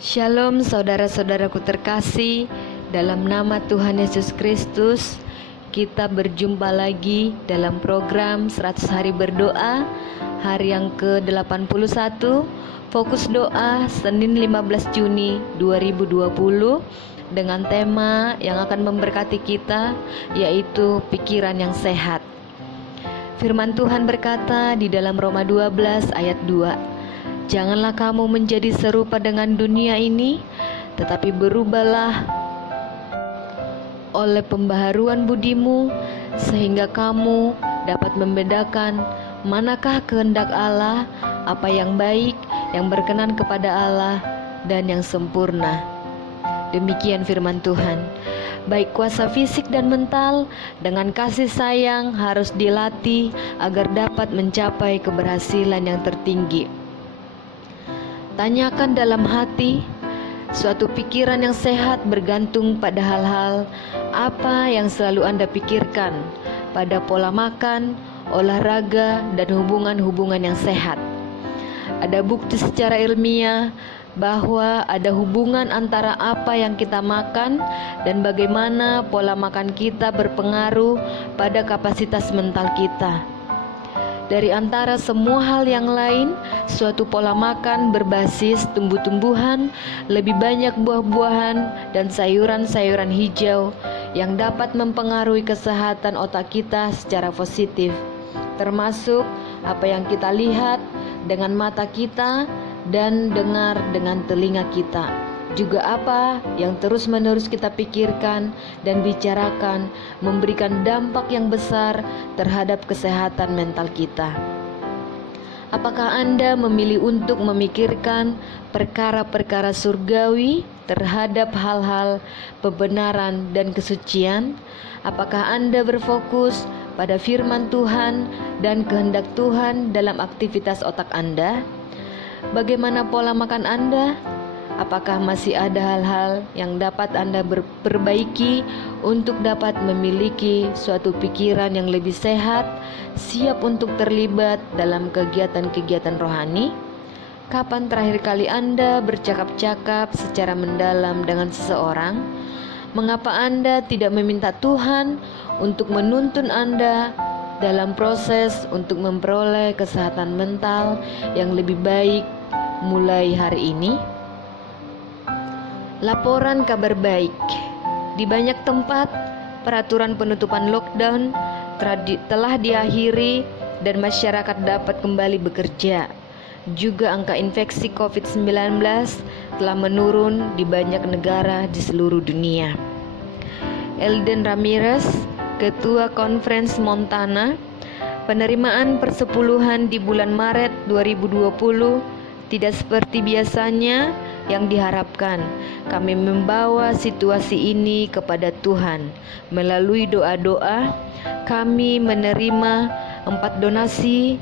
Shalom saudara-saudaraku terkasih, dalam nama Tuhan Yesus Kristus kita berjumpa lagi dalam program 100 hari berdoa, hari yang ke-81, fokus doa Senin 15 Juni 2020 dengan tema yang akan memberkati kita, yaitu pikiran yang sehat. Firman Tuhan berkata di dalam Roma 12 ayat 2, janganlah kamu menjadi serupa dengan dunia ini, tetapi berubahlah oleh pembaharuan budimu, sehingga kamu dapat membedakan manakah kehendak Allah, apa yang baik, yang berkenan kepada Allah, dan yang sempurna. Demikian firman Tuhan. Baik kuasa fisik dan mental dengan kasih sayang harus dilatih agar dapat mencapai keberhasilan yang tertinggi. Tanyakan dalam hati, suatu pikiran yang sehat bergantung pada hal-hal apa yang selalu Anda pikirkan, pada pola makan, olahraga, dan hubungan-hubungan yang sehat. Ada bukti secara ilmiah bahwa ada hubungan antara apa yang kita makan dan bagaimana pola makan kita berpengaruh pada kapasitas mental kita. Dari antara semua hal yang lain, suatu pola makan berbasis tumbuh-tumbuhan, lebih banyak buah-buahan dan sayuran-sayuran hijau yang dapat mempengaruhi kesehatan otak kita secara positif, termasuk apa yang kita lihat dengan mata kita dan dengar dengan telinga kita. Juga apa yang terus-menerus kita pikirkan dan bicarakan memberikan dampak yang besar terhadap kesehatan mental kita. Apakah Anda memilih untuk memikirkan perkara-perkara surgawi terhadap hal-hal kebenaran dan kesucian? Apakah Anda berfokus pada firman Tuhan dan kehendak Tuhan dalam aktivitas otak Anda? Bagaimana pola makan Anda? Apakah masih ada hal-hal yang dapat Anda perbaiki untuk dapat memiliki suatu pikiran yang lebih sehat, siap untuk terlibat dalam kegiatan-kegiatan rohani? Kapan terakhir kali Anda bercakap-cakap secara mendalam dengan seseorang? Mengapa Anda tidak meminta Tuhan untuk menuntun Anda dalam proses untuk memperoleh kesehatan mental yang lebih baik mulai hari ini? Laporan kabar baik. Di banyak tempat, peraturan penutupan lockdown telah diakhiri dan masyarakat dapat kembali bekerja. Juga angka infeksi COVID-19 telah menurun di banyak negara di seluruh dunia. Elden Ramirez, Ketua Conference Montana, penerimaan persepuluhan di bulan Maret 2020 tidak seperti biasanya yang diharapkan. Kami membawa situasi ini kepada Tuhan. Melalui doa-doa, kami menerima 4 donasi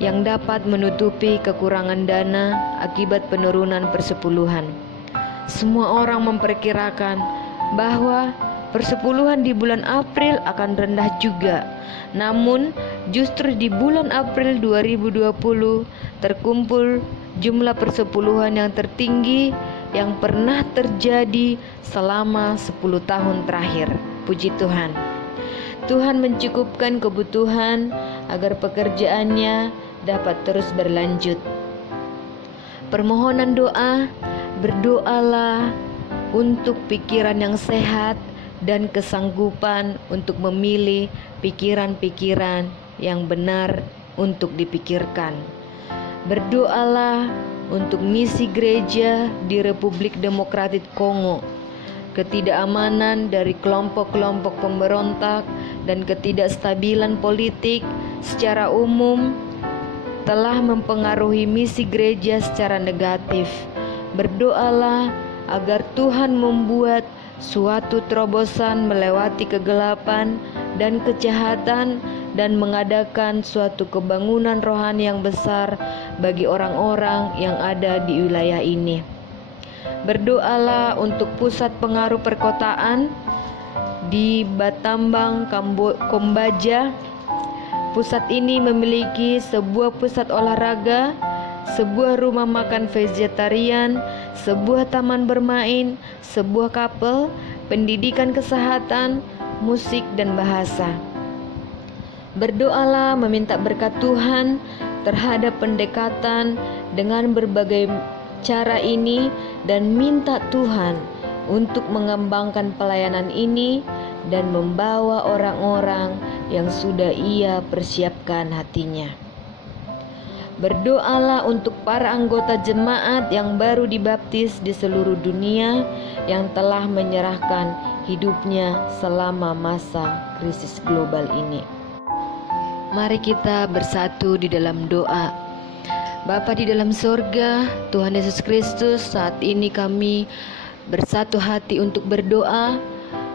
yang dapat menutupi kekurangan dana akibat penurunan persepuluhan. Semua orang memperkirakan bahwa persepuluhan di bulan April akan rendah juga. Namun, justru di bulan April 2020 terkumpul jumlah persepuluhan yang tertinggi yang pernah terjadi selama 10 tahun terakhir. Puji Tuhan. Tuhan mencukupkan kebutuhan agar pekerjaannya dapat terus berlanjut. Permohonan doa, berdoalah untuk pikiran yang sehat dan kesanggupan untuk memilih pikiran-pikiran yang benar untuk dipikirkan. Berdoalah untuk misi gereja di Republik Demokratik Kongo. Ketidakamanan dari kelompok-kelompok pemberontak dan ketidakstabilan politik secara umum telah mempengaruhi misi gereja secara negatif. Berdoalah agar Tuhan membuat suatu terobosan melewati kegelapan dan kejahatan dan mengadakan suatu kebangunan rohani yang besar bagi orang-orang yang ada di wilayah ini. Berdoalah untuk pusat pengaruh perkotaan di Batambang, Kamboja. Pusat ini memiliki sebuah pusat olahraga, sebuah rumah makan vegetarian, sebuah taman bermain, sebuah kapel, pendidikan kesehatan, musik dan bahasa. Berdoalah meminta berkat Tuhan terhadap pendekatan dengan berbagai cara ini dan minta Tuhan untuk mengembangkan pelayanan ini dan membawa orang-orang yang sudah Ia persiapkan hatinya. Berdoalah untuk para anggota jemaat yang baru dibaptis di seluruh dunia yang telah menyerahkan hidupnya selama masa krisis global ini. Mari kita bersatu di dalam doa. Bapa di dalam sorga, Tuhan Yesus Kristus, saat ini kami bersatu hati untuk berdoa,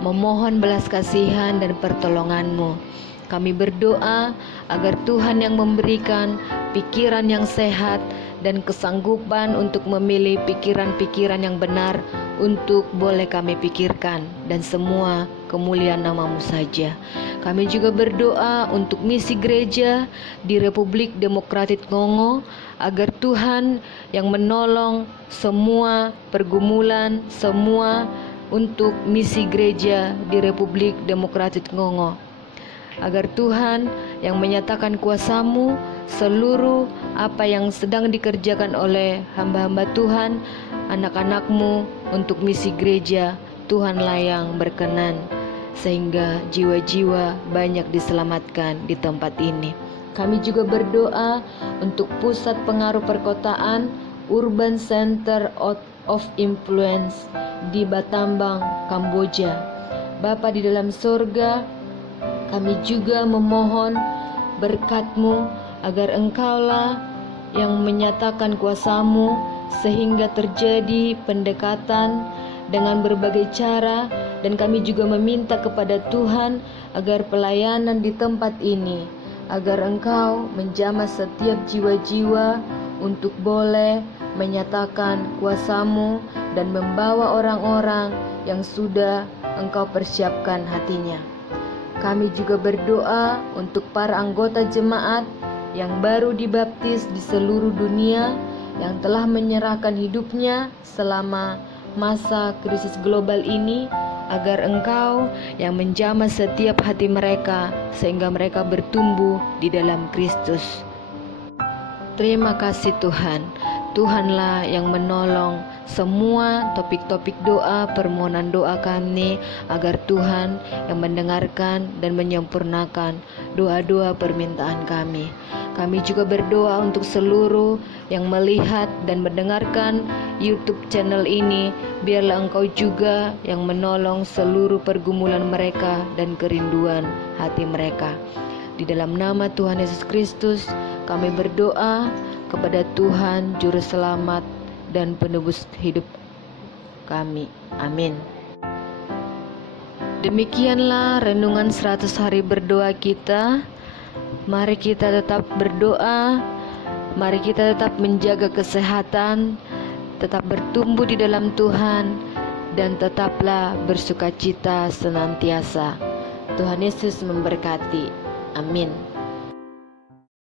memohon belas kasihan dan pertolongan-Mu. Kami berdoa agar Tuhan yang memberikan pikiran yang sehat dan kesanggupan untuk memilih pikiran-pikiran yang benar untuk boleh kami pikirkan, dan semua kemuliaan nama-Mu saja. Kami juga berdoa untuk misi gereja di Republik Demokratik Kongo, agar Tuhan yang menolong semua pergumulan, semua untuk misi gereja di Republik Demokratik Kongo. Agar Tuhan yang menyatakan kuasa-Mu, seluruh apa yang sedang dikerjakan oleh hamba-hamba Tuhan, anak-anak-Mu untuk misi gereja, Tuhanlah yang berkenan, sehingga jiwa-jiwa banyak diselamatkan di tempat ini. Kami juga berdoa untuk pusat pengaruh perkotaan, Urban Center of Influence di Battambang, Kamboja. Bapa di dalam sorga, kami juga memohon berkat-Mu agar Engkaulah yang menyatakan kuasa-Mu sehingga terjadi pendekatan dengan berbagai cara, dan kami juga meminta kepada Tuhan agar pelayanan di tempat ini, agar Engkau menjamah setiap jiwa-jiwa untuk boleh menyatakan kuasa-Mu dan membawa orang-orang yang sudah Engkau persiapkan hatinya. Kami juga berdoa untuk para anggota jemaat yang baru dibaptis di seluruh dunia, yang telah menyerahkan hidupnya selama masa krisis global ini, agar Engkau yang menjamah setiap hati mereka sehingga mereka bertumbuh di dalam Kristus. Terima kasih Tuhan. Tuhanlah yang menolong semua topik-topik doa, permohonan doa kami, agar Tuhan yang mendengarkan dan menyempurnakan doa-doa permintaan kami. Kami juga berdoa untuk seluruh yang melihat dan mendengarkan YouTube channel ini. Biarlah Engkau juga yang menolong seluruh pergumulan mereka dan kerinduan hati mereka. Di dalam nama Tuhan Yesus Kristus, kami berdoa kepada Tuhan Juru Selamat dan Penebus hidup kami. Amin. Demikianlah renungan 100 hari berdoa kita. Mari kita tetap berdoa, mari kita tetap menjaga kesehatan, tetap bertumbuh di dalam Tuhan, dan tetaplah bersukacita senantiasa. Tuhan Yesus memberkati. Amin.